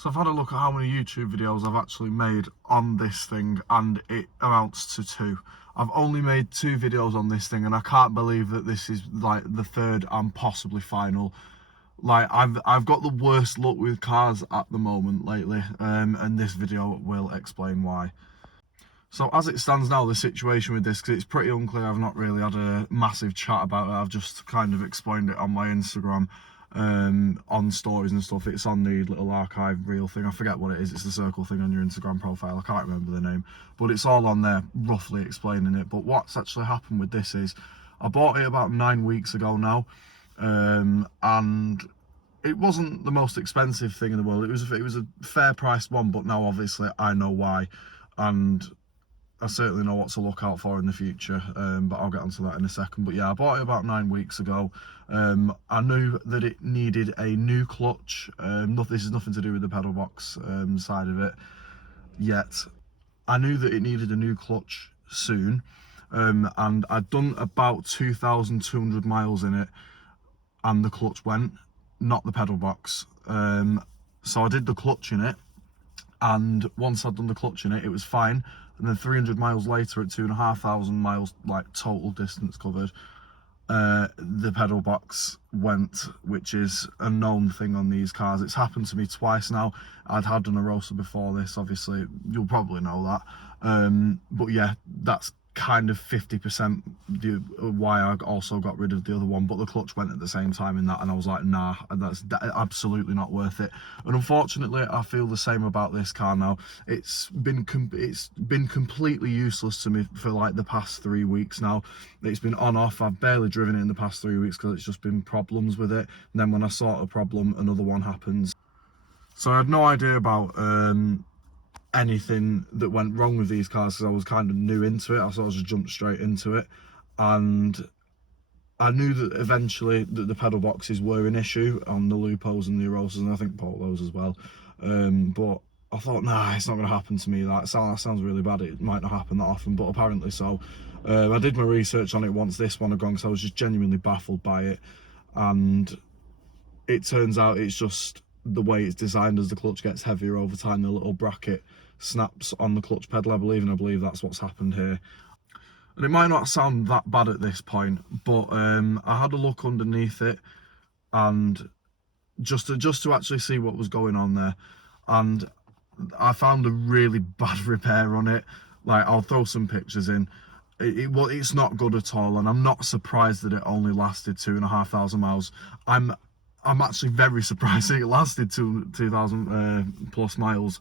So I've had a look at how many YouTube videos I've actually made on this thing, and it amounts to 2. I've only made 2 videos on this thing, and I can't believe that this is like the 3rd and possibly final. Like I've got the worst luck with cars at the moment lately, and this video will explain why. So as it stands now, the situation with this, because it's pretty unclear, I've not really had a massive chat about it, I've just kind of explained it on my Instagram, on stories and stuff. It's on the little archive reel thing, I forget what it is, it's the circle thing on your Instagram profile, I can't remember the name, but it's all on there roughly explaining it. But what's actually happened with this is, I bought it about 9 weeks ago now, and it wasn't the most expensive thing in the world. It was a fair priced one, but now obviously I know why, and I certainly know what to look out for in the future, but I'll get onto that in a second. But yeah, I bought it about 9 weeks ago. I knew that it needed a new clutch. This is nothing to do with the pedal box side of it yet. I knew that it needed a new clutch soon, and I'd done about 2,200 miles in it, and the clutch went, not the pedal box. So I did the clutch in it, and once I'd done the clutch in it, it was fine. And then 300 miles later, at 2,500 miles, like total distance covered, the pedal box went, which is a known thing on these cars. It's happened to me twice now. I'd had an Arosa before this, obviously, you'll probably know that. But yeah, that's kind of 50% why I also got rid of the other one. But the clutch went at the same time in that, and I was like, nah, that's absolutely not worth it. And unfortunately, I feel the same about this car now. It's been completely useless to me for like the past 3 weeks now. It's been on off. I've barely driven it in the past 3 weeks because it's just been problems with it, and then when I sort a problem, another one happens. So I had no idea about anything that went wrong with these cars because I was kind of new into it. I sort of just jumped straight into it, and I knew that eventually that the pedal boxes were an issue on the Lupos and the Arosas, and I think Polos as well. But I thought, nah, it's not going to happen to me. That sounds really bad. It might not happen that often, but apparently so. I did my research on it once this one had gone, because I was just genuinely baffled by it, and it turns out it's just the way it's designed. As the clutch gets heavier over time, the little bracket snaps on the clutch pedal, I believe that's what's happened here. And it might not sound that bad at this point, but I had a look underneath it, and just to actually see what was going on there, and I found a really bad repair on it. Like, I'll throw some pictures in. It's not good at all, and I'm not surprised that it only lasted 2,500 miles. I'm actually very surprised that it lasted 2,000 plus miles,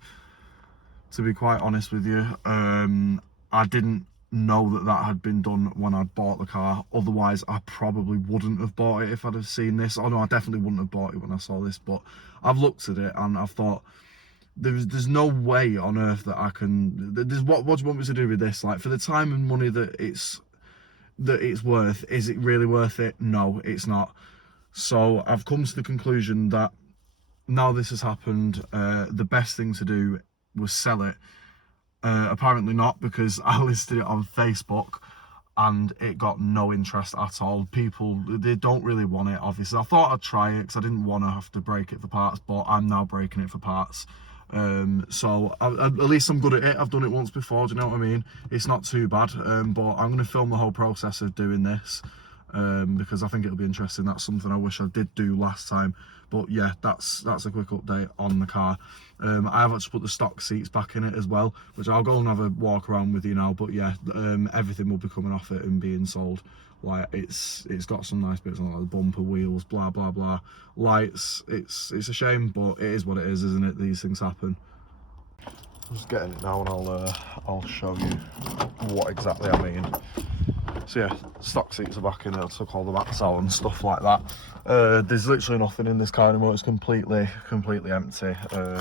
to be quite honest with you. I didn't know that had been done when I bought the car. Otherwise, I probably wouldn't have bought it if I'd have seen this. Oh no, I definitely wouldn't have bought it when I saw this, but I've looked at it and I've thought, there's no way on earth that I can, what do you want me to do with this? Like, for the time and money that it's worth, is it really worth it? No, it's not. So I've come to the conclusion that now this has happened, the best thing to do was sell it. Apparently not, because I listed it on Facebook and it got no interest at all. People, they don't really want it, obviously. I thought I'd try it because I didn't want to have to break it for parts, but I'm now breaking it for parts. So at least I'm good at it. I've done it once before, do you know what I mean? It's not too bad, but I'm going to film the whole process of doing this, because I think it'll be interesting. That's something I wish I did do last time. But yeah, that's a quick update on the car. I have actually put the stock seats back in it as well, which I'll go and have a walk around with you now. But yeah, everything will be coming off it and being sold. Like, it's got some nice bits on, like the bumper, wheels, blah blah blah, lights. It's a shame, but it is what it is, isn't it? These things happen. I'm just getting it now, and I'll show you what exactly I mean. So yeah, stock seats are back in it. I took all the mats out and stuff like that. There's literally nothing in this car anymore. It's completely empty,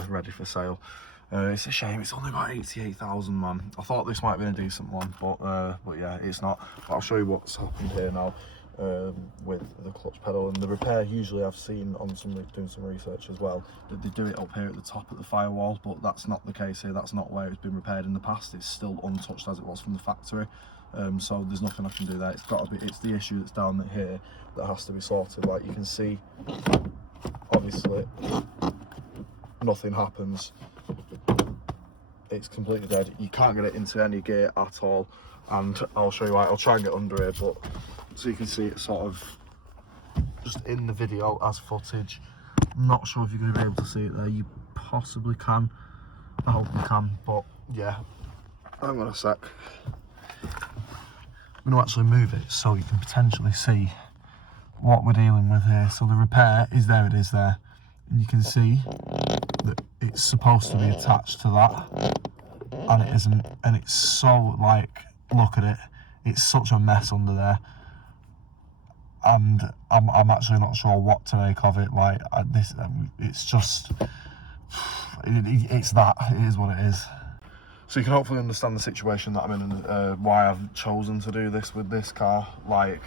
ready for sale. It's a shame. It's only got 88,000, man. I thought this might be a decent one, but yeah, it's not. But I'll show you what's happened here now, with the clutch pedal and the repair. Usually I've seen on doing some research as well, that they do it up here at the top at the firewall, but that's not the case here. That's not where it's been repaired in the past. It's still untouched as it was from the factory. So there's nothing I can do there. It's the issue that's down here that has to be sorted. Like, you can see, obviously, nothing happens. It's completely dead. You can't get it into any gear at all, and I'll show you why. I'll try and get under here, but so you can see it sort of just in the video as footage. I'm not sure if you're going to be able to see it there. You possibly can. I hope you can, but yeah. Hang on a sec. I'm going to actually move it so you can potentially see what we're dealing with here. So the repair is there, it is there. And you can see that it's supposed to be attached to that, and it isn't. And it's so, like, look at it. It's such a mess under there. And I'm actually not sure what to make of it. Like, it's just, it's that. It is what it is. So you can hopefully understand the situation that I'm in and why I've chosen to do this with this car. Like,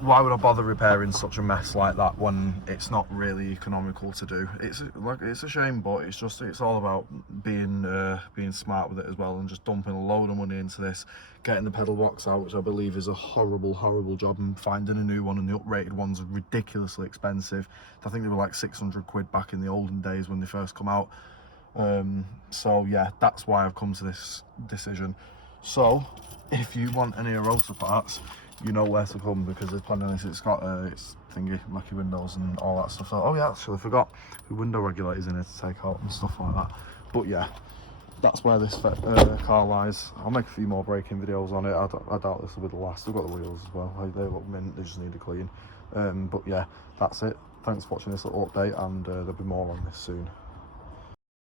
why would I bother repairing such a mess like that when it's not really economical to do? It's a shame, but it's all about being smart with it as well, and just dumping a load of money into this, getting the pedal box out, which I believe is a horrible job, and finding a new one, and the uprated ones are ridiculously expensive. I think they were like 600 quid back in the olden days when they first come out. So yeah, that's why I've come to this decision. So if you want any Arosa parts, you know where to come, because the plan on this, it's got it's thingy, Mackie windows and all that stuff. So, oh yeah, actually I forgot the window regulators in it to take out and stuff like that. But yeah, that's where this car lies. I'll make a few more braking videos on it. I doubt this will be the last. I've got the wheels as well. They look mint, they just need a clean. But yeah, that's it. Thanks for watching this little update, and there'll be more on this soon.